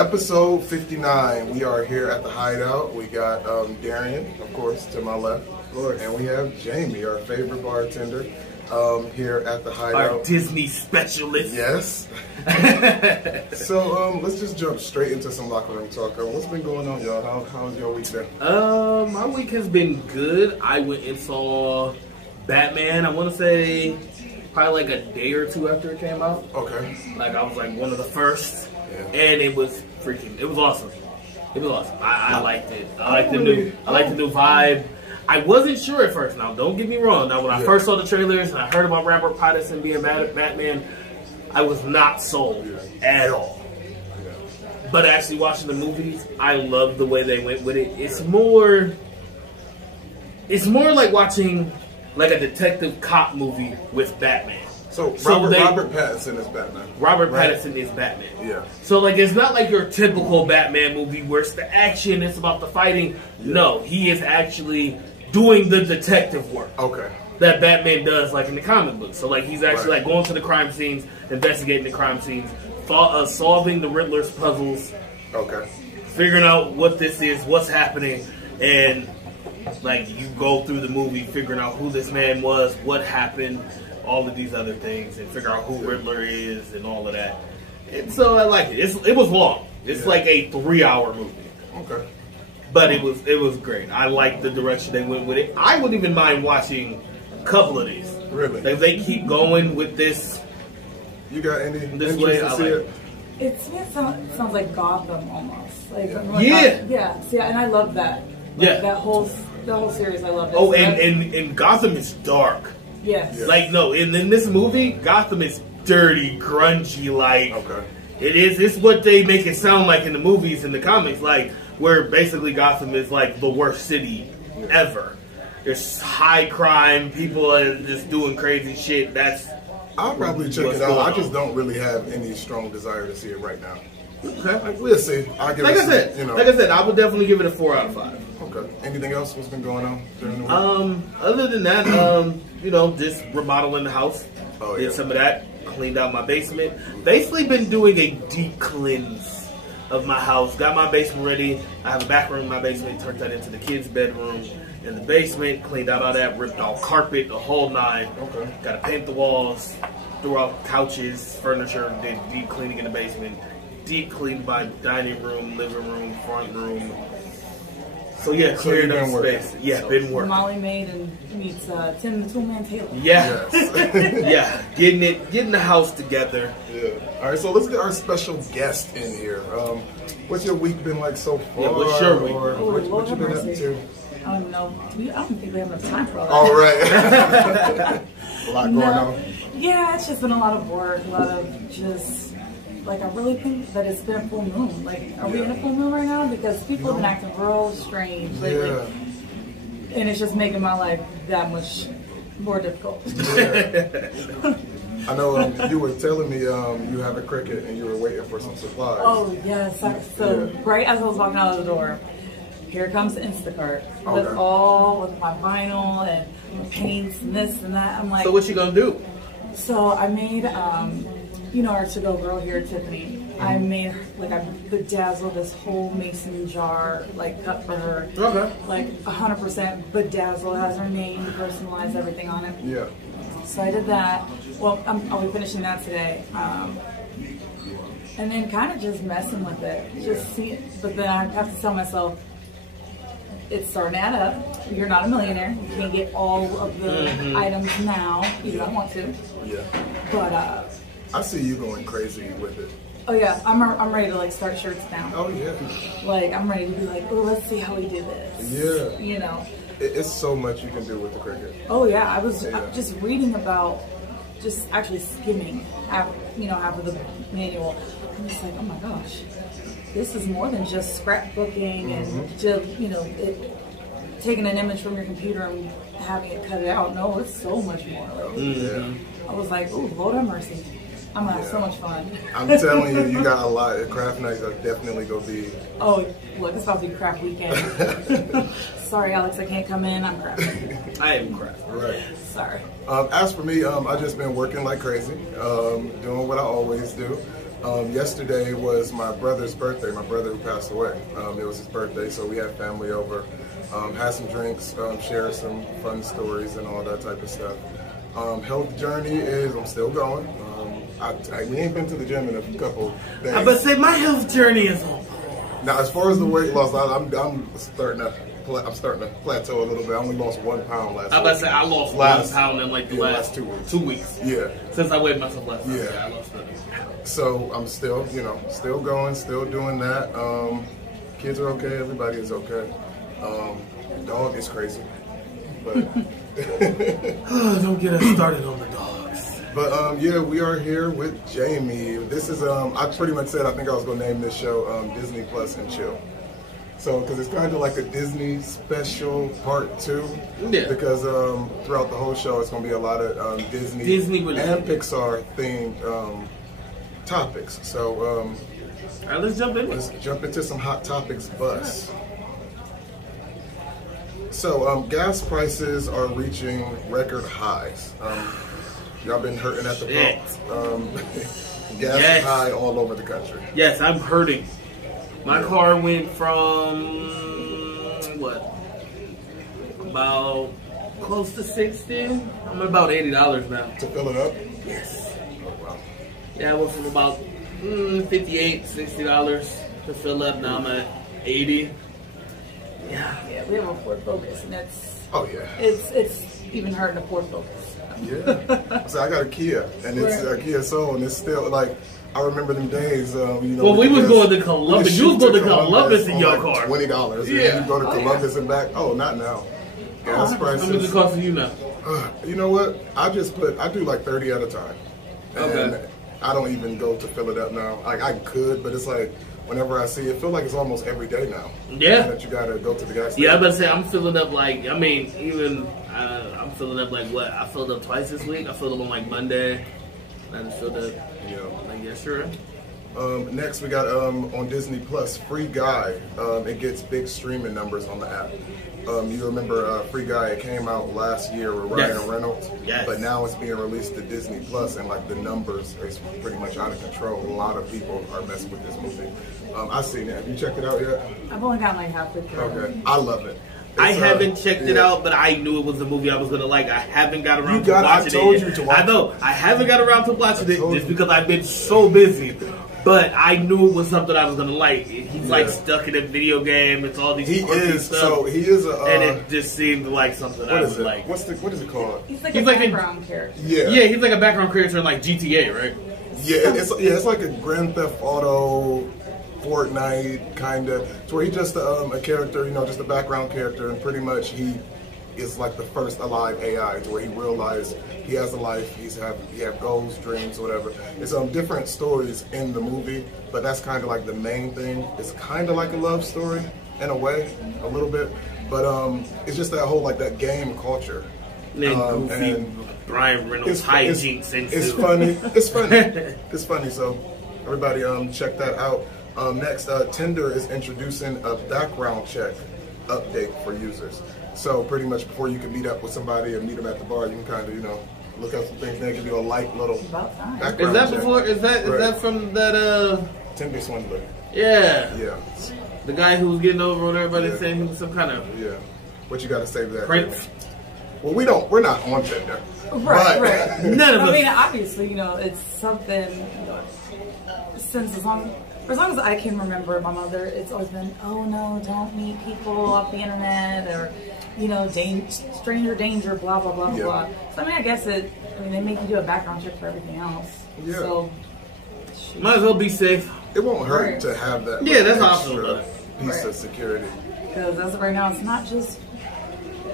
Episode 59. We are here at the Hideout. We got Darion, of course, to my left. Of course. And we have Jhaime, our favorite bartender, here at the Hideout. Our Disney specialist. Yes. So let's just jump straight into some locker room talk. What's been going on, y'all? How's your week been? My week has been good. I went and saw Batman. I want to say probably like a day or two after it came out. Okay. Like I was like one of the first. Yeah. And it was awesome. It was awesome. I liked it. I liked the new vibe. I wasn't sure at first. Now, don't get me wrong. Now, when I first saw the trailers and I heard about Robert Pattinson being Batman, I was not sold at all. But actually watching the movies, I love the way they went with it. It's more like watching like a detective cop movie with Batman. So Robert Pattinson is Batman. Robert Pattinson is Batman. Yeah. So like it's not like your typical Batman movie where it's the action, it's about the fighting. Yeah. No, he is actually doing the detective work. Okay. That Batman does like in the comic books. So like he's actually like going to the crime scenes, investigating the crime scenes, solving the Riddler's puzzles. Okay. Figuring out what this is, what's happening, and like you go through the movie figuring out who this man was, what happened, all of these other things, and figure out who Riddler is and all of that. And so I like it. It was long. It's like a 3-hour movie. Okay. But it was great. I like the direction they went with it. I wouldn't even mind watching a couple of these. Really? If they keep going with this. You got any this way? I like it. It sounds like Gotham almost. Like yeah. See, and I love that. Like, that whole series. I love it. Oh, and Gotham is dark. Yes. Like, no, in this movie, Gotham is dirty, grungy, like, it's what they make it sound like in the movies and the comics, like, where basically Gotham is, like, the worst city ever. There's high crime, people are just doing crazy shit, I'll probably check it out. I just don't really have any strong desire to see it right now. Okay. We'll see. Like I said, I would definitely give it a 4 out of 5. Okay. Anything else? What's been going on during the week? Other than that, just remodeling the house. Oh, did some of that. Cleaned out my basement. Basically been doing a deep cleanse of my house. Got my basement ready. I have a back room in my basement. Turned that into the kids' bedroom in the basement. Cleaned out all that. Ripped off carpet, the whole nine. Okay. Got to paint the walls. Threw out couches, furniture. Did deep cleaning in the basement. Deep cleaned my dining room, living room, front room. So yeah, clearing up space. Yeah, been working. Molly Maid and meets Tim the Toolman Taylor. Yeah, yeah, getting the house together. Yeah. All right, so let's get our special guest in here. What's your week been like so far? Yeah, what's your week? What you been up to? I don't know. I don't think we have enough time for all that. All right. A lot going on. Yeah, it's just been a lot of work, a lot of just. Like, I really think that it's been a full moon. Like, are we in a full moon right now? Because people have been acting real strange lately. Yeah. And it's just making my life that much more difficult. Yeah. I know you were telling me you have a Cricut and you were waiting for some supplies. Oh, yes. So, right as I was walking out of the door, here comes Instacart. With my vinyl and paints and this and that. I'm like... So what you gonna do? So, I made... our to-go girl here, Tiffany. I made her, like, I bedazzled this whole mason jar, like, cut for her. Okay. Like, 100% bedazzled, has her name, personalized, everything on it. Yeah. So I did that. Well, I'll be finishing that today. And then kind of just messing with it. Just see it. But then I have to tell myself, it's starting to add up. You're not a millionaire. You can't get all of the items now. You don't want to. Yeah. But, I see you going crazy with it. Oh yeah, I'm ready to like start shirts now. Oh yeah. Like I'm ready to be like, oh, let's see how we do this. Yeah. It's so much you can do with the Cricut. Oh yeah, I was just reading about, just actually skimming, half of the manual. I'm just like, oh my gosh, this is more than just scrapbooking and just taking an image from your computer and having it cut it out. No, it's so much more. Like, I was like, oh Lord have mercy. I'm gonna have so much fun. I'm telling you, you got a lot. Craft nights are definitely gonna be. Oh, look, it's about to be craft weekend. Sorry, Alex, I can't come in. I'm crafting. I am crafting. Right. Sorry. As for me, I just been working like crazy, doing what I always do. Yesterday was my brother's birthday, my brother who passed away. It was his birthday, so we had family over, had some drinks, shared some fun stories and all that type of stuff. Health journey is, I'm still going. We ain't been to the gym in a couple days. I say my health journey is on. Now, as far as the weight loss, I'm starting to plateau a little bit. I only lost 1 pound last week. I say I lost 1 pound in like the last 2 weeks. 2 weeks. Yeah. Since I weighed myself last time. Yeah. I lost it. So I'm still, still going, still doing that. Kids are okay. Everybody is okay. Dog is crazy. But don't get us started on the dogs. But yeah, we are here with Jhaime. This is I pretty much said I think I was gonna name this show Disney Plus and Chill. So because it's kind of like a Disney special part 2. Yeah. Because throughout the whole show it's gonna be a lot of Disney and Pixar themed topics. So all right, let's jump in. Let's jump into some hot topics bus. So gas prices are reaching record highs. Y'all been hurting at the pump. Gas is high all over the country. Yes, I'm hurting. My car went from about close to 60. I'm at about $80 now. To fill it up? Yes. Oh wow. Yeah, I went from about $58, $60 to fill up. Now I'm at 80. Yeah, we have a Ford Focus, and it's it's even hard to Ford Focus. Yeah. So I got a Kia, and it's a Kia Soul, and it's still like I remember them days. Well, we was going to Columbus. You was going to Columbus in your car. $20. Yeah. And you go to Columbus and back. Oh, not now. Gas prices. How much it cost you now? You know what? I do like 30 at a time. And okay. I don't even go to fill it up now. Like I could, but it's like whenever I see it, feel like it's almost every day now. Yeah. That you gotta go to the gas station. Yeah, I'm about to say I'm filling up like I'm filling up like what? I filled up twice this week. I filled up on like Monday. I just filled up. Like yesterday. Next we got on Disney Plus, Free Guy. It gets big streaming numbers on the app. You remember Free Guy? It came out last year with Ryan Reynolds. Yes. But now it's being released to Disney Plus, and like the numbers is pretty much out of control. A lot of people are messing with this movie. I've seen it. Have you checked it out yet? I've only got like halfway through. Okay, I love it. I haven't checked it out, but I knew it was a movie I was gonna like. I haven't got around to watching it. I told you to watch it. I know. I haven't got around to watching it just because I've been so busy. But I knew it was something I was gonna like. He's like stuck in a video game. It's all these stuff. So he is and it just seemed like something I would like. What is it called? He's like a background character. Yeah, he's like a background character in like GTA, right? Yeah, it's like a Grand Theft Auto, Fortnite kind of. It's where he's just a character, just a background character, and pretty much he is like the first alive AI to where he realized he has a life, he have goals, dreams, whatever. It's different stories in the movie, but that's kind of like the main thing. It's kind of like a love story in a way, a little bit, but it's just that whole like that game culture. And Brian Reynolds hijinks into. It's funny. It's funny. So everybody check that out. Next, Tinder is introducing a background check update for users. So pretty much before you can meet up with somebody and meet them at the bar, you can kind of look up some things. They can do a light little background check. Is that before? Is that from that Tinder swindler? Yeah. Yeah. The guy who was getting over on everybody saying he was some kind of What you got to say to that? Prince. Well, we're not on Tinder. Right. None of us. I mean, obviously, it's something. Since as long as I can remember, my mother, it's always been, oh no, don't meet people off the internet, or stranger danger, blah blah blah blah. So I mean, I guess they make you do a background check for everything else. Yeah. So might as well be safe. It won't hurt to have that. Yeah, that's awesome. Piece of security. Because as of right now, it's not just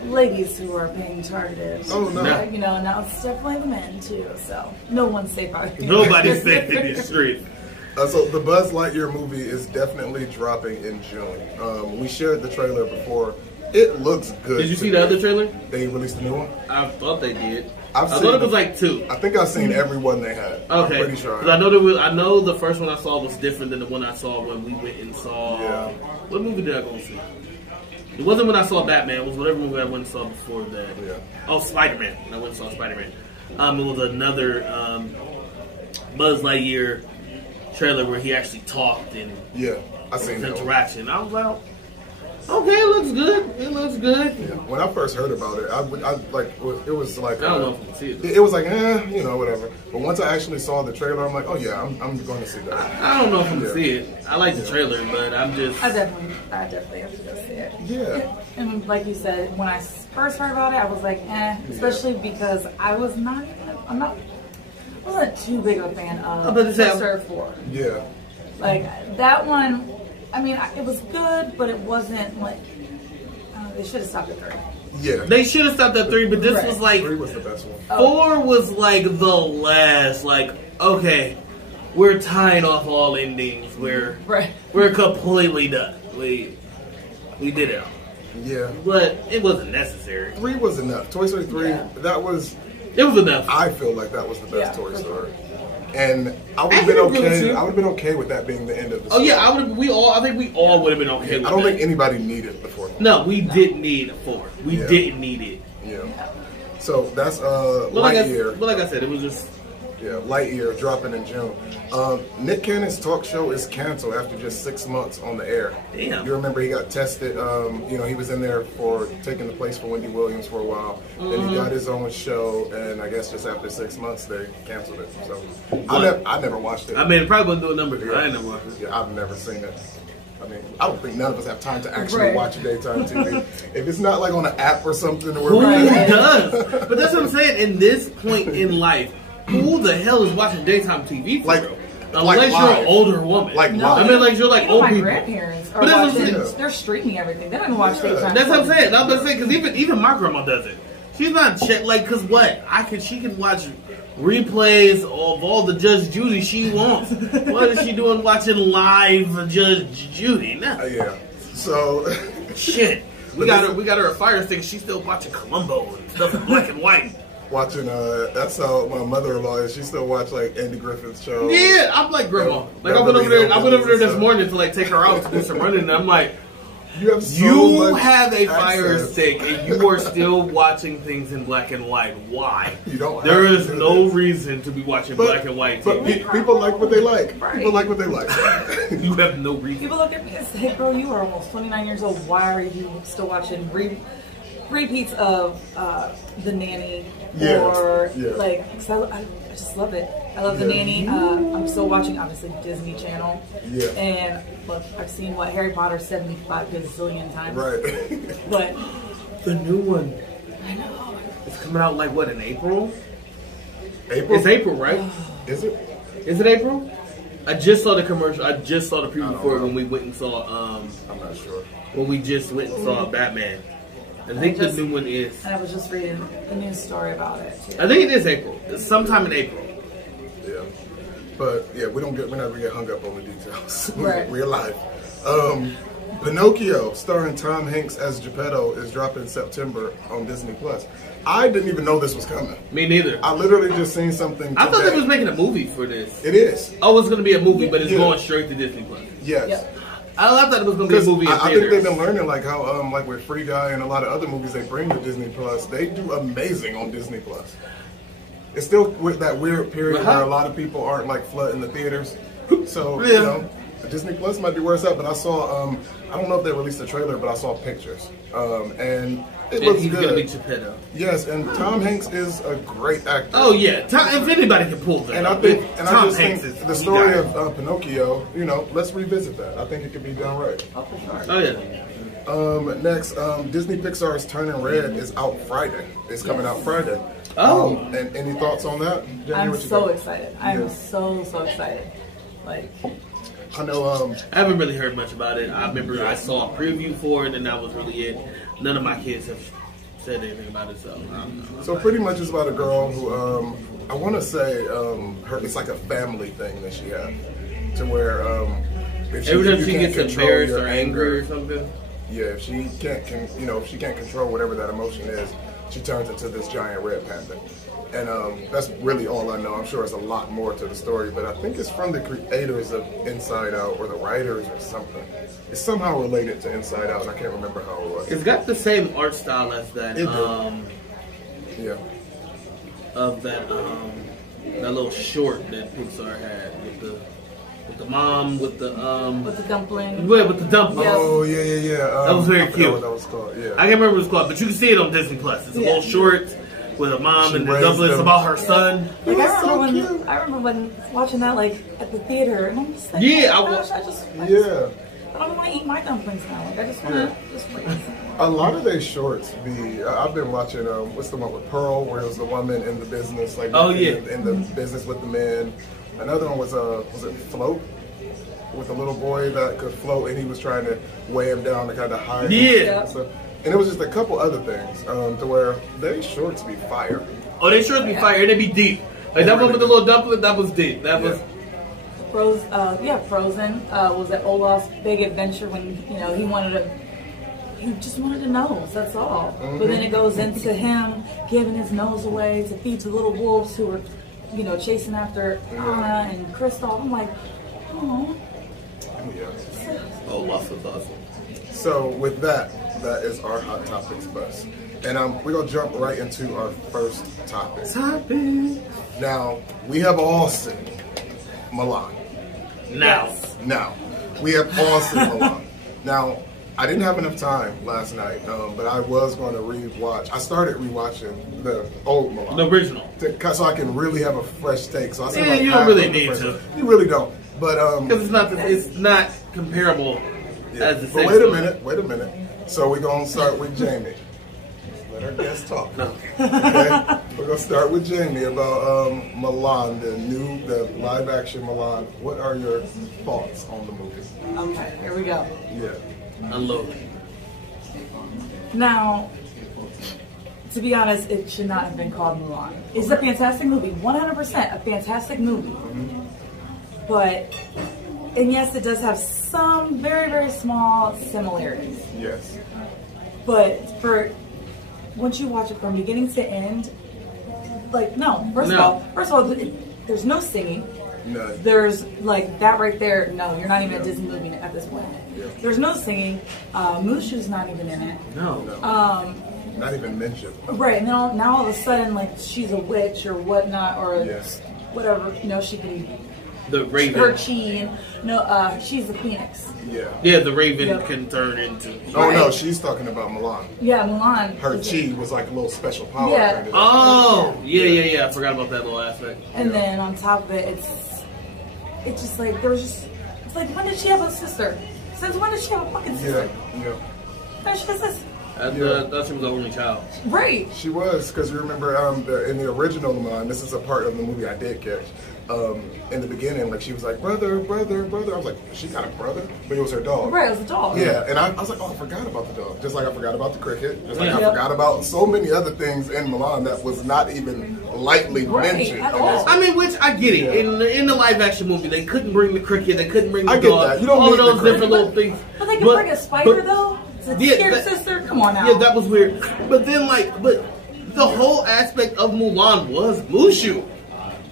ladies who are being targeted. Oh no. Now it's definitely the men too. So no one's safe out here. Nobody's safe in the street. So the Buzz Lightyear movie is definitely dropping in June. We shared the trailer before. It looks good. Did you see the other trailer? They released a new one? I thought they did. I thought it was like 2. I think I've seen every one they had. Okay. I'm pretty sure. I know the first one I saw was different than the one I saw when we went and saw. Yeah. What movie did I go see? It wasn't when I saw Batman. It was whatever movie I went and saw before that. Yeah. Oh, Spider-Man. I went and saw Spider-Man. It was another Buzz Lightyear trailer where he actually talked and Yeah, I seen his that one. interaction. I was like, okay, it looks good. It looks good. Yeah. When I first heard about it, I like it was like I don't know if you can see it. it was like you know, whatever. But once I actually saw the trailer, I'm like, oh yeah, I'm going to see that. I don't know if I can see it. I like the trailer, but I'm just. I definitely have to go see it. Yeah. And like you said, when I first heard about it, I was like, especially because I wasn't too big of a fan of Surf 4. Yeah. Like that one, I mean, it was good, but it wasn't like they should have stopped at 3. Yeah. They should have stopped at 3, but this was like 3 was the best one. 4 was like the last. Like, okay, we're tying off all endings. We're completely done. We did it. Yeah. But it wasn't necessary. 3 was enough. Toy Story 3, It was enough. I feel like that was the best Toy for Story. sure. And I would have been okay. I would have been okay with that being the end of the story. Oh yeah, I think we all would have been okay with that. I don't think anybody needed the 4th one. No, we didn't need a 4. We didn't need it. Yeah. So that's But Lightyear. like I said, it was just. Yeah, Lightyear dropping in June. Nick Cannon's talk show is canceled after just 6 months on the air. Damn. You remember he got tested. You know, he was in there for taking the place for Wendy Williams for a while. Then he got his own show, and I guess just after 6 months they canceled it. So I never watched it. I mean, it probably wouldn't do a number because I ain't never watched it. Yeah, I've never seen it. I mean, I don't think none of us have time to actually watch daytime TV. If it's not like on an app or something, where who does? But that's what I'm saying. In this point in life, who the hell is watching daytime TV for real? Unless you're an older woman. Like I mean, like you're like old my people. grandparents are But that's what I'm watching. saying. They're streaming everything. They don't even watch daytime. That's what I'm saying. I'm about to say because even my grandma does it. She's not like because what she can watch replays of all the Judge Judy she wants. What is she doing watching live Judge Judy? Nah. Yeah. So shit. We got her a Fire Stick. She's still watching Columbo and stuff in black and white. Watching that's how my mother-in-law is. She still watch like Andy Griffith's show. Yeah, I'm like grandma. Like I went over there this morning to like take her out to do some running, and I'm like, you have a Fire Stick and you are still watching things in black and white. Why? You don't. There is no reason to be watching black and white TV. But people like what they like. Right. People like what they like. You have no reason. People look at me and say, "Bro, you are almost 29 years old. Why are you still watching repeats of The Nanny?" Like, cause I just love it. I love The Nanny. I'm still watching, obviously, Disney Channel. Yeah. And look, I've seen Harry Potter 75 gazillion times. Right. But the new one, I know it's coming out like what in April? April. It's April, right? Is it? Is it April? I just saw the commercial. I just saw the preview for it when we went and saw. I'm not sure. When we just went and saw Batman. I think the new one is. And I was just reading the news story about it too. I think it is April. It's sometime in April. Yeah, but yeah, we never get hung up on the details. Right. We're alive. Pinocchio, starring Tom Hanks as Geppetto, is dropping in September on Disney Plus. I didn't even know this was coming. Me neither. I literally just seen something. I thought they was making a movie for this. It is. Oh, it's going to be a movie, but it's going straight to Disney Plus. Yes. Yep. I thought it was going to be a movie in I think theaters. they've been learning like how like with Free Guy and a lot of other movies they bring to Disney Plus, they do amazing on Disney Plus. It's still with that weird period where a lot of people aren't like flooding the theaters. So you know, Disney Plus might be where it's at. But I saw I don't know if they released a trailer, but I saw pictures and it looks he's good. Gonna be Geppetto. Yes, and Tom Hanks is a great actor. Oh yeah, if anybody can pull that, and I think, Tom Hanks is the story of Pinocchio. You know, let's revisit that. I think it could be done right. Oh, for sure. Oh yeah. Next, Disney-Pixar's Turning Red is out Friday. It's coming out Friday. Oh. And any thoughts on that? Jenny, I'm so excited. I'm so excited. Like, I know. I haven't really heard much about it. I remember I saw a preview for it, and that was really it. None of my kids have said anything about it, so I don't know. So pretty much it's about a girl who I want to say it's like a family thing that she has, to where if every time she can't gets control embarrassed your or angry or something. Yeah, if she can't if she can't control whatever that emotion is, she turns into this giant red panda. And that's really all I know. I'm sure there's a lot more to the story, but I think it's from the creators of Inside Out or the writers or something. It's somehow related to Inside Out, and I can't remember how it was. It's got the same art style as that. Yeah. Of that that little short that Pixar had with the With the mom, with the dumpling. with the dumpling. Oh yeah. That was very cute. What that was called. Yeah. I can't remember what it's called, but you can see it on Disney Plus. It's a little short with a mom and the dumpling. It's about her son. Like, I remember when watching that like at the theater, and I'm just like, I don't want to eat my dumplings now. Like, I just want to just wait. A lot of their shorts be. I've been watching. What's the one with Pearl, where it was the woman in the business, like in the business with the men. Another one was it Float, with a little boy that could float, and he was trying to weigh him down to kind of hide. Yeah. So, and it was just a couple other things to where their shorts be fire. Oh, they shorts be fire, and they be deep. Like that one with the little dumpling, that was deep. That was. Frozen was at Olaf's big adventure when he just wanted a nose. That's all. But then it goes into him giving his nose away to feed to little wolves who were, chasing after Anna and Kristoff. I'm like, oh. Yeah. Olaf was awesome. So with that is our Hot Topics bus. And we're going to jump right into our first topic. Now, we have all seen Milan. Now, we have all seen Milan. Now, I didn't have enough time last night, but I was going to rewatch. I started rewatching the old Milan. The original. So I can really have a fresh take. So I said, you don't really need to. You really don't. But because it's not comparable as the same. But wait a minute. So we're going to start with Jhaime. Let our guest talk. No. Okay? We're going to start with Jhaime about Milan, the live action Milan. What are your thoughts on the movie? Okay, here we go. Yeah. Unload. Now, to be honest, it should not have been called Mulan. It's a fantastic movie, 100% a fantastic movie. And yes, it does have some very, very small similarities. Yes. But once you watch it from beginning to end, first of all, there's no singing. None. There's like that right there. No, you're not even a Disney movie at this point. Yeah. There's no singing. Mushu's not even in it. No. Not even mentioned. Right, and then now all of a sudden, like she's a witch or whatnot, or whatever. She can. The Raven. Her chi. No, she's the Phoenix. Yeah. Yeah, the Raven can turn into. Oh no, she's talking about Milan. Yeah, Milan. Her chi was like a little special power. Yeah. Yeah. I forgot about that little aspect. And then on top of it, it's just like it's like, when did she have a sister? Since when did she have a fucking sister? Yeah. No, she has this. I thought she was the only child. Right. She was, because you remember in the original Milan, this is a part of the movie I did catch. In the beginning, like she was like, brother. I was like, she got a brother? But it was her dog. Right, it was a dog. Yeah, and I was like, I forgot about the dog. Just like I forgot about the cricket. Just like I forgot about so many other things in Milan that was not even lightly mentioned. At all. I mean, which I get it. In the live action movie, they couldn't bring the cricket, they couldn't bring the dog. That. You don't all need those the different little things. But they can bring a spider though? Scared sister? Come on now. Yeah, that was weird. But then but the whole aspect of Mulan was Mushu.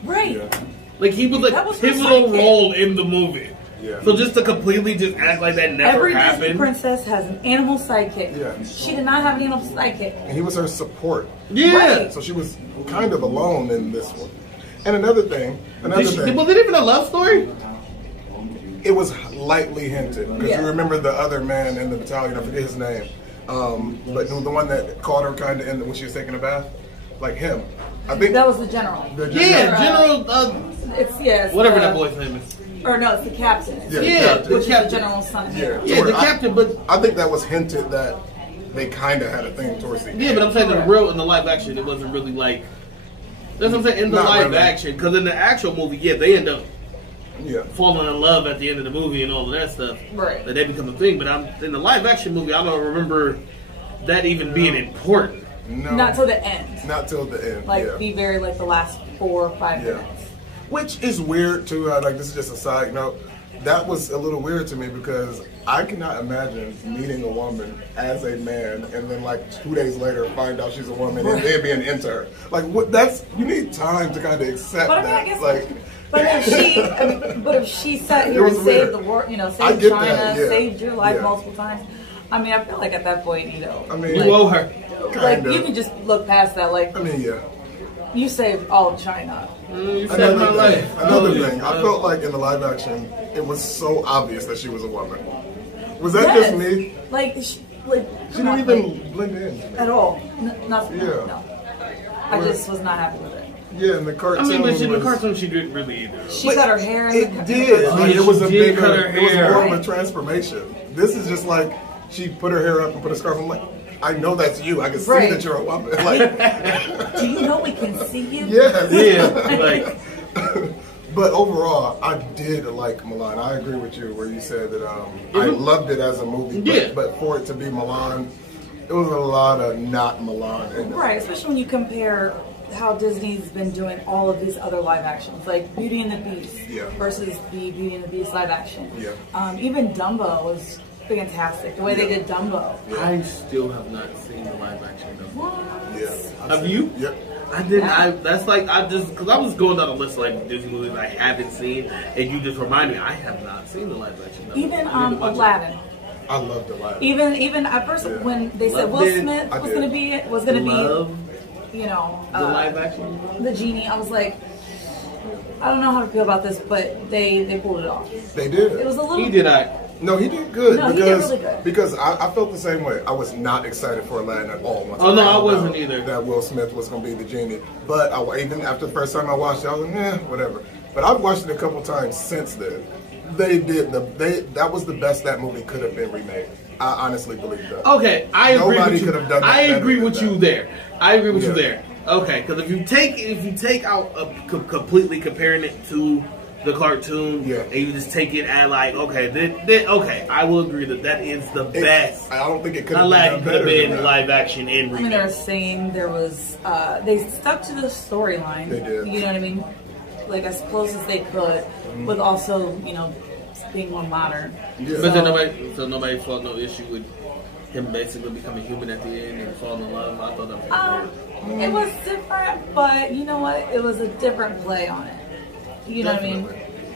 Right. Yeah. Like he was like a pivotal role in the movie. Yeah. So just to completely just act like that never happened. Every Disney princess has an animal sidekick. Yeah. She did not have an animal sidekick. And he was her support. Yeah. Right. So she was kind of alone in this one. And another thing. Was it even a love story? It was lightly hinted. Because you remember the other man in the battalion, I forget his name. But the one that caught her kind of when she was taking a bath. Like him. I think that was the general. General. Whatever that boy's name is. Or no, it's the captain. Yeah, which is the general's son. Yeah, the captain. But I think that was hinted that they kind of had a thing towards the end. Yeah, but I'm saying in the live action, it wasn't really like. That's what I'm saying. In the live action, because in the actual movie, they end up falling in love at the end of the movie and all of that stuff. Right. That they become a thing. But in the live action movie, I don't remember that even being important. No. Not till the end. Not till the end. The last 4 or 5 minutes. Which is weird too. This is just a side note. That was a little weird to me because I cannot imagine meeting a woman as a man and then 2 days later find out she's a woman and then being into her. You need time to kind of accept that. But if she sat here and saved the world, saved China, saved your life multiple times. I mean, I feel like at that point, you owe her. You can just look past that. You saved all of China. You saved my life. Another thing, I felt like in the live action, it was so obvious that she was a woman. Was that just me? Like, she didn't even blend in at all. Nothing. Yeah. No. I just was not happy with it. Yeah, in the cartoon. I mean, but in the cartoon, she didn't really either. She cut her hair. It did. I mean, It was a she did cut bigger. her It was hair. more of a transformation. This is just like she put her hair up and put a scarf. I'm like, I know that's you. I can see Right. that you're a woman. Like, Do you know we can see you? yes. Yeah, like. But overall, I did like Mulan. I agree with you where you said that I loved it as a movie. But for it to be Mulan, it was a lot of not Mulan in it. Right, especially when you compare how Disney's been doing all of these other live actions, like Beauty and the Beast versus the Beauty and the Beast live action. Yeah. Even Dumbo was fantastic. The way they did Dumbo. I still have not seen the live action Dumbo. What? Yeah. Have you? Yep. I didn't. That's like because I was going down a list of like Disney movies I haven't seen, and you just reminded me I have not seen the live action. Even Aladdin. I loved Aladdin. Even at first when they said Will Smith was going to be you know, the live action, the genie, I was like, I don't know how to feel about this, but they pulled it off. They did. It was a little. He did. No, he did good. No, because, he did really good. Because I felt the same way. I was not excited for Aladdin at all. Once Oh, no, I found wasn't out either. That Will Smith was going to be the genie. But even after the first time I watched it, I was like, whatever. But I've watched it a couple times since then. That was the best that movie could have been remade. I honestly believe that. Okay, I agree Nobody with you. could have done that I better agree than with that. you there. I agree with you there. Okay, because if you take out completely comparing it to the cartoon, and you just take it at like, okay, I will agree that is the best. I don't think it could have been live action and remake. I mean, they were saying there was they stuck to the storyline. They did. You know what I mean? Like as close as they could, with also being more modern. Yeah. But then nobody felt no issue with him basically becoming human at the end and falling in love. I thought that was It was different, but you know what? It was a different play on it. You know what I mean?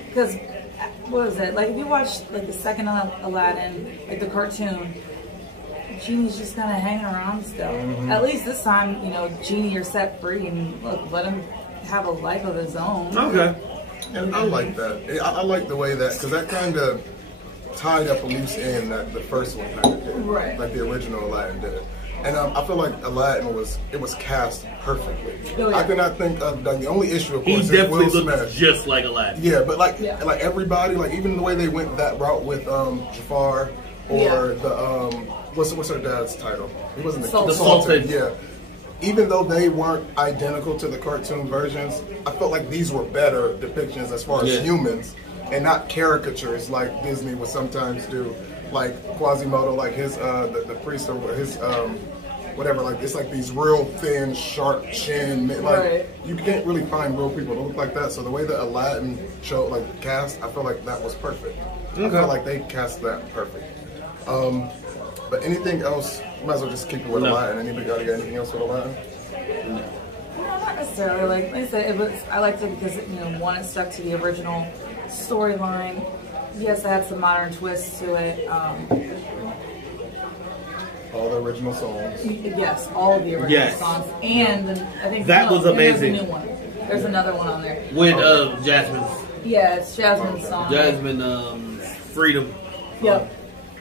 Because what was it? Like if you watch like the second Aladdin, like the cartoon, Genie's just kind of hanging around still. At least this time, Genie, you're set free and let him have a life of his own. Okay. And I like that. I like the way that, because that kind of tied up a loose end that the first one kind of did. Right. Like the original Aladdin did. And I feel like Aladdin was cast perfectly. Oh, yeah. I cannot think of, the only issue of He course is definitely Will looks Smith. just like Aladdin. Yeah, but like everybody, like even the way they went that route with Jafar or the what's her dad's title? He wasn't the Sultan. Yeah. Even though they weren't identical to the cartoon versions, I felt like these were better depictions as far as humans and not caricatures like Disney would sometimes do. Like Quasimodo, like his the priest or his whatever, like it's like these real thin, sharp chin, like you can't really find real people that look like that. So the way that Aladdin showed like cast, I feel like that was perfect. I feel like they cast that perfect. But anything else, might as well just keep it with Aladdin. Anybody got anything else with Aladdin? No, not necessarily. Like I said, I liked it because one, it stuck to the original storyline. Yes, it had some modern twists to it. All the original songs. Yes, all of the original songs, and I think that was amazing. There's a new one. There's another one on there with Jasmine's. Yeah, it's Jasmine's song. Jasmine, Freedom. Yep.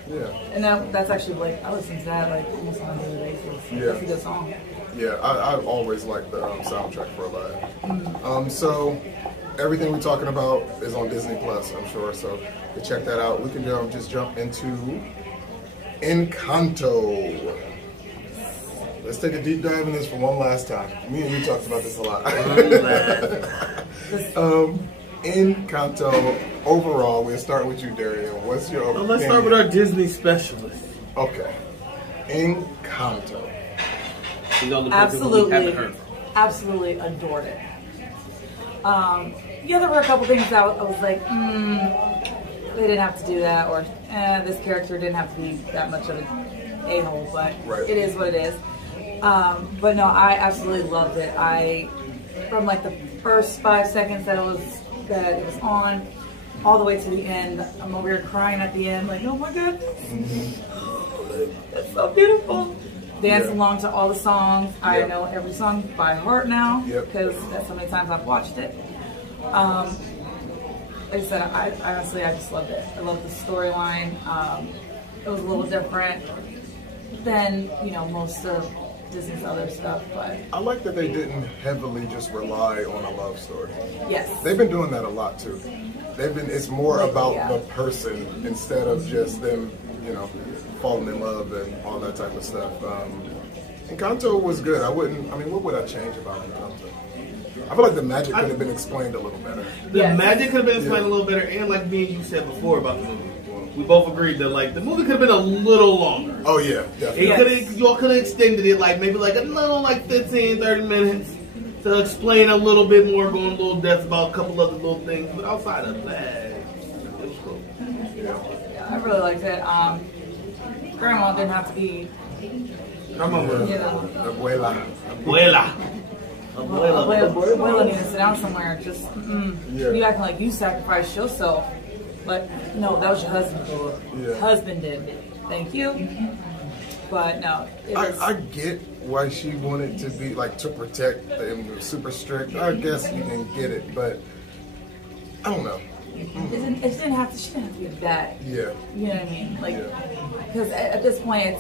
Yeah. And that's actually like I listen to that like almost on a daily basis. Yeah. That's a good song. Yeah, I always like the soundtrack for Aladdin. So everything we're talking about is on Disney Plus, I'm sure. So to check that out, we can just jump into Encanto. Let's take a deep dive in this for one last time. Me and you talked about this a lot. Encanto, overall, we'll start with you, Darion. What's your opinion? Let's start with our Disney specialist. Okay. Encanto. Absolutely adored it. There were a couple things that I was like, they didn't have to do that, or this character didn't have to be that much of an a-hole, but it is what it is. But no, I absolutely loved it. From like the first 5 seconds that it was on, all the way to the end, I'm over here crying at the end, like, oh my goodness, that's so beautiful. Dance along to all the songs. I know every song by heart now because that's how many times I've watched it. Like I said, I honestly, I just loved it. I loved the storyline. It was a little different than, you know, most of Disney's other stuff, but I like that they didn't heavily just rely on a love story. yes. They've been doing that a lot too. It's more about Yeah. the person instead of just them, you know, falling in love and all that type of stuff. Encanto was good. What would I change about Encanto? I feel like the magic could have been explained a little better. The Yes. magic could have been explained a little better, and like me and you said before about the movie, we both agreed that like the movie could have been a little longer. Oh yeah, definitely. Y'all could have extended it like maybe like a little like 15, 30 minutes to explain a little bit more, going a little depth about a couple other little things. But outside of that, it was cool. Yeah. Yeah, I really liked it. Grandma didn't have to be, Remember, you know, Abuela. Abuela. Abuela needs to sit down somewhere. Just, Yeah. you acting like you sacrificed yourself. But no, that was your husband. Yeah. Husband did. Thank you. But no, it was, I get why she wanted to be like to protect them, super strict. I guess you can get it, but I don't know. it didn't have to. She didn't have to be that. Yeah. You know what I mean? Like, Yeah. because at this point,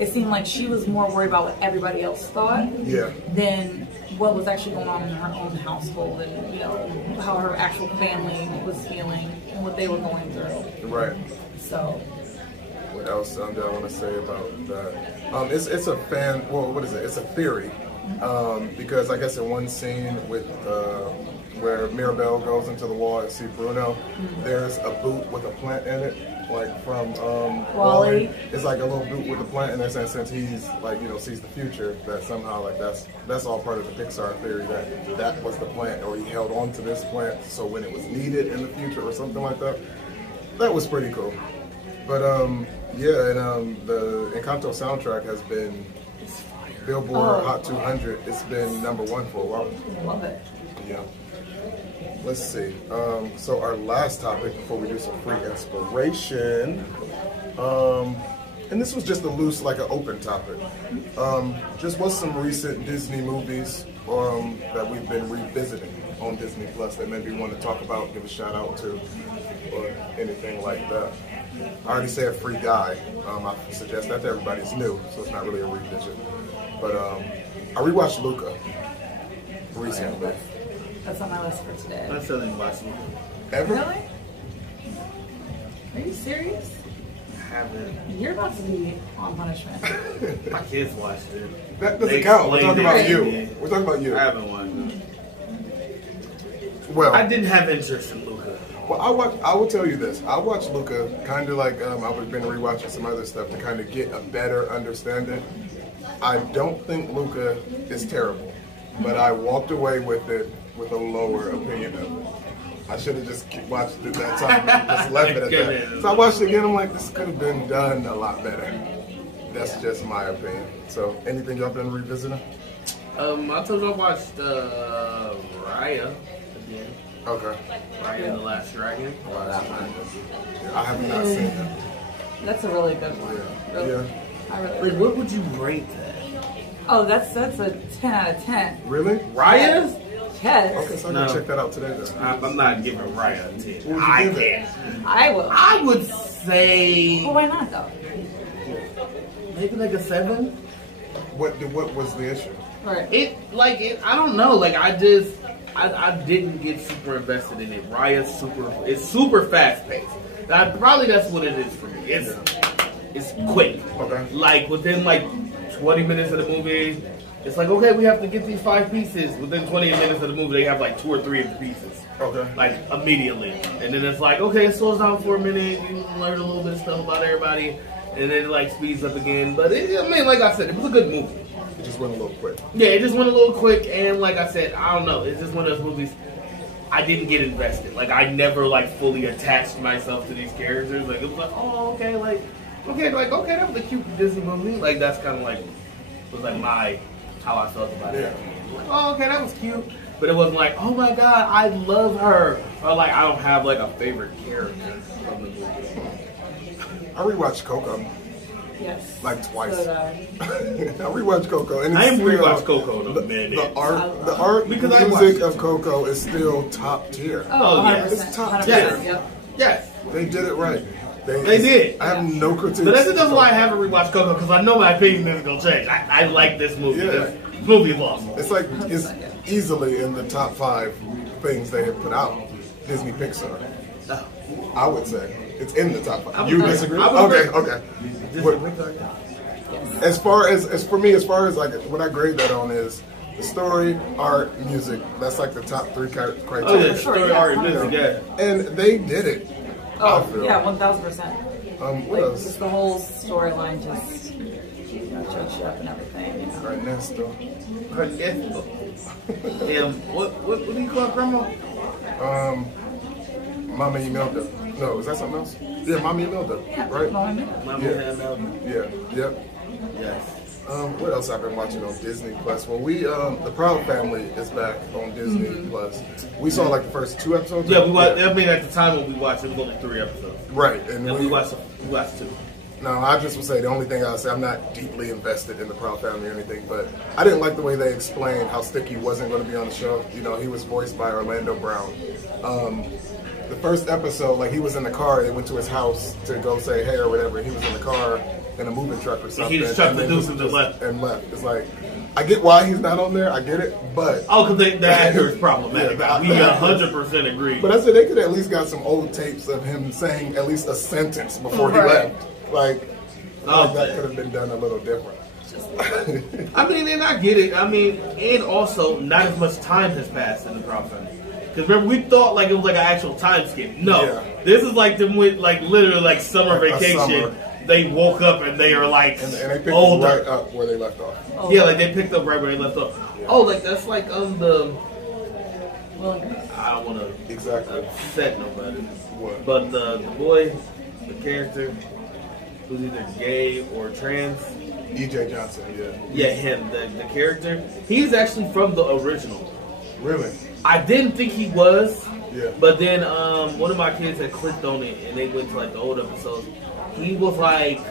it seemed like she was more worried about what everybody else thought Yeah. than what was actually going on in her own household, and you know how her actual family was feeling and what they were going through. Right. So, What else do I want to say about that? It's a fan. Well, what is it? It's a theory. Because I guess in one scene with where Mirabelle goes into the wall and see Bruno, there's a boot with a plant in it, like from Wall-E. It's like a little boot with a plant, and they're saying since he's like sees the future, that somehow like that's all part of the Pixar theory that was the plant, or he held on to this plant so when it was needed in the future or something like that. That was pretty cool. But yeah, and the Encanto soundtrack has been Billboard Hot 200. It's been #1 for a while. I love it. Yeah. Let's see. So our last topic before we do some free inspiration, and this was just a loose, like an open topic. Just what's some recent Disney movies that we've been revisiting on Disney Plus that maybe you want to talk about, give a shout out to, or anything like that. I already said Free Guy. I suggest that to everybody. It's new, so it's not really a revisit. But I rewatched Luca recently. That's on my list for today. I still didn't watch it. Ever? Really? Are you serious? I haven't. You're about to be on punishment. My kids watched it. That They doesn't count. We're talking explained about it you. to me. We're talking about you. I haven't watched it. Well, I didn't have interest in Luca. Well, I will tell you this. I watched Luca kind of like I've been rewatching some other stuff to kind of get a better understanding. I don't think Luca is terrible, but I walked away with it with a lower opinion of it. I should have just watched it that time and just left it at that. So I watched it again. I'm like, this could have been done a lot better. That's just my opinion. So, anything y'all been revisiting? I told you I watched Raya again. Okay. Raya and the Last Dragon. I have not seen that. That's a really good one. Yeah. Really, Yeah. I really Like, like what would you rate that? Oh, that's a 10 out of 10. Really? Raya? Yes. Okay, so I'm gonna No. check that out today then. I'm not giving Raya a 10. What would you I give it? can't. I will. I would say Well, why not though? maybe like a 7. What was the issue? Right. I don't know. Like I didn't get super invested in it. Raya's super fast paced. Probably that's what it is for me. It's quick. Okay. Like within like 20 minutes of the movie, it's like, okay, we have to get these 5 pieces. Within 20 minutes of the movie, they have like 2 or 3 of the pieces. Okay. Like immediately. And then it's like, okay, it slows down for a minute. You learn a little bit of stuff about everybody. And then it like speeds up again. But like I said, it was a good movie. It just went a little quick. Yeah, it just went a little quick. And like I said, I don't know. It's just one of those movies I didn't get invested. Like I never like fully attached myself to these characters. Like it was like, oh, okay, okay, that was a cute Disney movie. Like that's kind of like was like how I felt about it. Yeah. Like, oh, okay, that was cute. But it wasn't like, oh my god, I love her. Or like I don't have like a favorite character from the movie. I rewatched Coco. Yes. Like twice. So I rewatched Coco, and I it's ain't still, rewatched Coco though, man. the art Because I watched music it. of Coco is still top tier. Oh, yeah. 100%. It's top 100%. tier. Yep. Yes. They did it right. They did. I have no critiques. But that's why I haven't rewatched Coco, because I know my opinion is going to change. I like this movie. Yeah. This movie is awesome. It's like, it's easily in the top 5 things they have put out. Disney-Pixar. I would say. It's in the top 5. You disagree? Okay. As far as for me, as far as like what I grade that on is the story, art, music. That's like the top 3 criteria. Oh, yeah. Story, art, and music, yeah. And they did it. I feel. Yeah, 1000%. What else? Just the whole storyline just chokes you up and everything. You know? Ernesto. What do you call it, Grandma? Mama Imelda. No, is that something else? Yeah, Mama Imelda. Yeah, Right? Mama. Mama Yeah. had Melvin. Yeah. Yep. Yes. What else I've been watching on Disney Plus? Well, the Proud Family is back on Disney Plus. We saw like the first 2 episodes. Yeah, we watched. I mean, at the time when we watched, it was only 3 episodes. Right, and We watched 2. No, I just would say the only thing I'll say, I'm not deeply invested in the Proud Family or anything, but I didn't like the way they explained how Sticky wasn't going to be on the show. You know, he was voiced by Orlando Brown. The first episode, like he was in the car, they went to his house to go say hey or whatever, and he was in the car in a moving truck or something. He just trucked the then dudes and just left. And left. It's like, I get why he's not on there, I get it, but... Oh, because the actor is problematic. Yeah, We 100% agree. But I said they could at least got some old tapes of him saying at least a sentence before he left. Like that could have been done a little different. I mean, and I get it. I mean, and also, not as much time has passed in the Proud Family. Because remember, we thought like it was like an actual time skip. No, this is like them with like literally like summer vacation. They woke up and they are like and they picked older. right up where they left off. Oh, yeah, like they picked up right where they left off. Yeah. Oh, like that's like the. I don't want to upset nobody, but the boy, the character, who's either gay or trans. E.J. Johnson, yeah, him, the character. He's actually from the original. Really? I didn't think he was. Yeah. But then one of my kids had clicked on it and they went to like the old episodes. He was like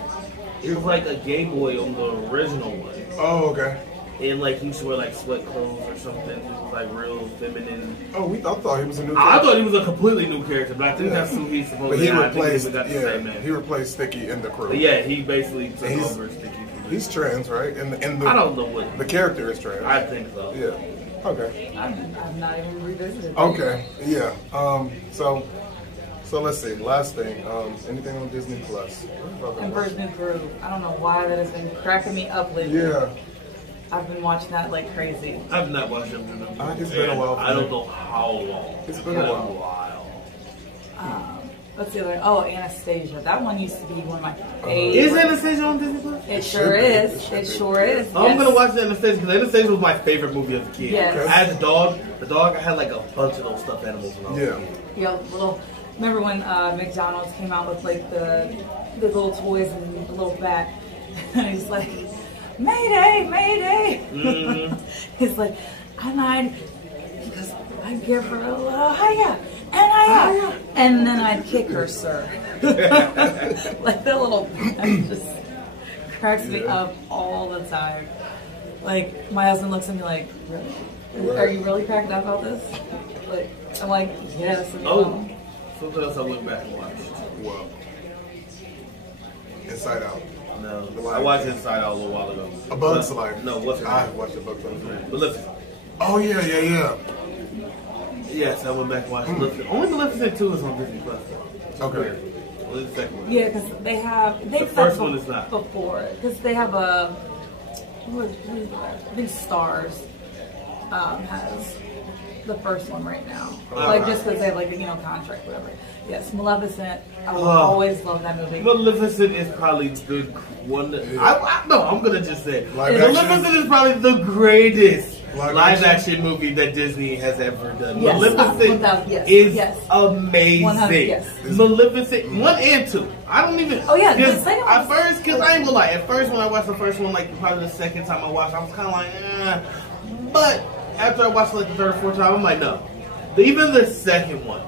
a gay boy on the original one. Oh, okay. And like he used to wear like sweat clothes or something. He was like real feminine. Oh, I thought he was a new character. I thought he was a completely new character, but I think that's who he's supposed to be. He replaced Sticky in the crew. But yeah, he basically took over Sticky. He's trans, right? And I don't know what the character is trans. I think so. Yeah. Okay. I've not even revisited. Okay. Yeah. So let's see. Last thing. Anything on Disney Plus? Emperor's New Groove. I don't know why that has been cracking me up lately. Yeah. I've been watching that like crazy. I've not watched it. It's been a while. I don't know how long. It's been a while. What's the other? Oh, Anastasia. That one used to be one of my favorites. Is Anastasia on Disney Plus? It sure is. It sure is. I'm gonna watch Anastasia because Anastasia was my favorite movie as a kid. Yes. I had the dog. I had like a bunch of those stuffed animals. Yeah. Little. Remember when McDonald's came out with like the little toys and the little bat? And he's like, Mayday, Mayday. Mm-hmm. He's like, because I'd give her a little hiya. And then I'd kick her, sir. Like that little just cracks me up all the time. Like my husband looks at me like, really? Are you really cracked up about this? Like I'm like, yes. Something else I went back and watched. Well, Inside Out. No, I watched Inside Out a little while ago. A Bug's Life. No, what's it? I watched A Bug's Life. Maleficent. Oh yeah. Yes, I went back and watched Maleficent. Only Maleficent 2 is on Disney Plus. Okay. What is the second one? Yeah, because they have. The first one is not. Before it. Because they have a. I think Stars has the first one right now. Just because they have like a contract, whatever. Yes, Maleficent. I will always love that movie. Maleficent is probably the one. I'm gonna just say Maleficent is probably the greatest live action movie that Disney has ever done. Yes. Maleficent is amazing. Maleficent 1 and 2. I don't even. Oh yeah. At first, because I ain't gonna lie. At first, when I watched the first one, like probably the second time I watched, I was kind of like, But after I watched like the third or fourth time, I'm like, no. Even the second one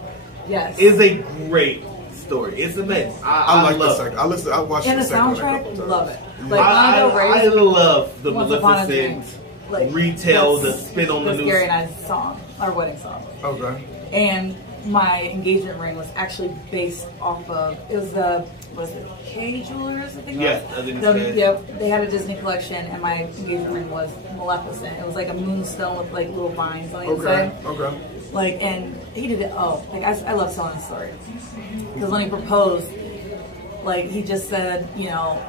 is a great story. It's amazing. I like love the second. I watched And the the second one a soundtrack, couple times. love it. Yeah. Like, I love the Once Upon a Dream. Maleficent Like, retail, the that's spin on the news. Gary and I's song, our wedding song. Okay. And my engagement ring was actually based off of, it was it K Jewelers, I think it Yes, was? I think it's K. Yep, they had a Disney collection, and my engagement ring was Maleficent. It was like a moonstone with like little vines on the inside. Okay. Like, and he did it, I love telling the story. Because when he proposed, like, he just said, you know,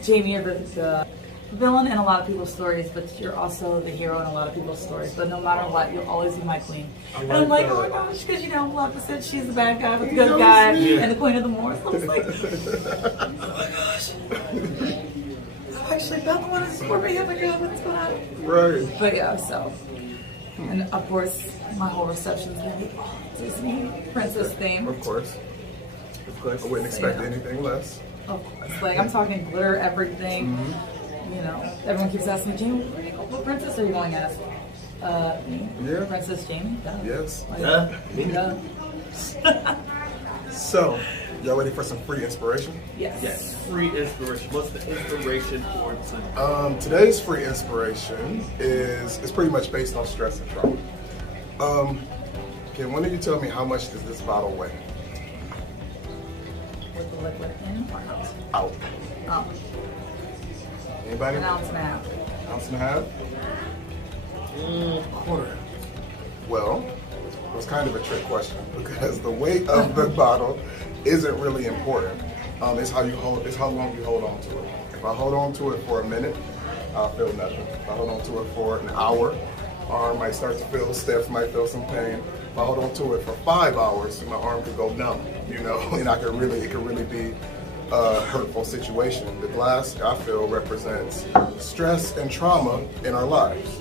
Jhaime, you're the villain in a lot of people's stories, but you're also the hero in a lot of people's stories. But no matter what, you'll always be my queen. And I'm like, oh my gosh, because, you know, Maleficent, she's the bad guy with the good guy, and the queen of the Moors. I was like, oh my gosh. I'm actually not the one who's support me. Oh my god, what's going on? Right. But yeah, so. And of course, my whole reception's gonna be all Disney princess themed. Of course. I wouldn't expect anything less. Of course. Like, I'm talking glitter, everything. You know, everyone keeps asking me, Jhaime, what princess are you going as? Me. Yeah. Princess Jhaime? Duh. Yes. Like, duh. So, y'all ready for some free inspiration? Yes. Free inspiration. What's the inspiration for tonight? Today's free inspiration is pretty much based on stress and trauma. Can one of you tell me how much does this bottle weigh? With the liquid in or out? Out. Oh, Anybody? an ounce and a half. Ounce and a half? Quarter. Well, it was kind of a trick question because the weight of the bottle isn't really important. It's how long you hold on to it. If I hold on to it for a minute, I'll feel nothing. If I hold on to it for an hour, my arm might start to feel stiff, might feel some pain. If I hold on to it for 5 hours, my arm could go numb, you know, and it could really be a hurtful situation. The glass, I feel, represents stress and trauma in our lives.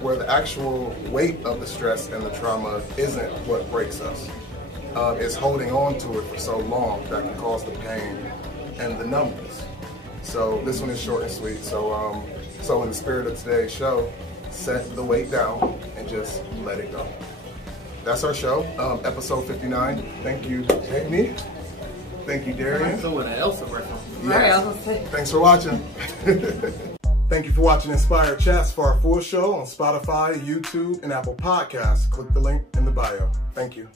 Where the actual weight of the stress and the trauma isn't what breaks us. It's holding on to it for so long that can cause the pain and the numbness. So this one is short and sweet. So in the spirit of today's show, set the weight down and just let it go. That's our show, episode 59. Thank you, Jhaime. Thank you, Darion. Someone else around. Right, I was gonna say. Thanks for watching. Thank you for watching Inspired Chats. For our full show on Spotify, YouTube, and Apple Podcasts, click the link in the bio. Thank you.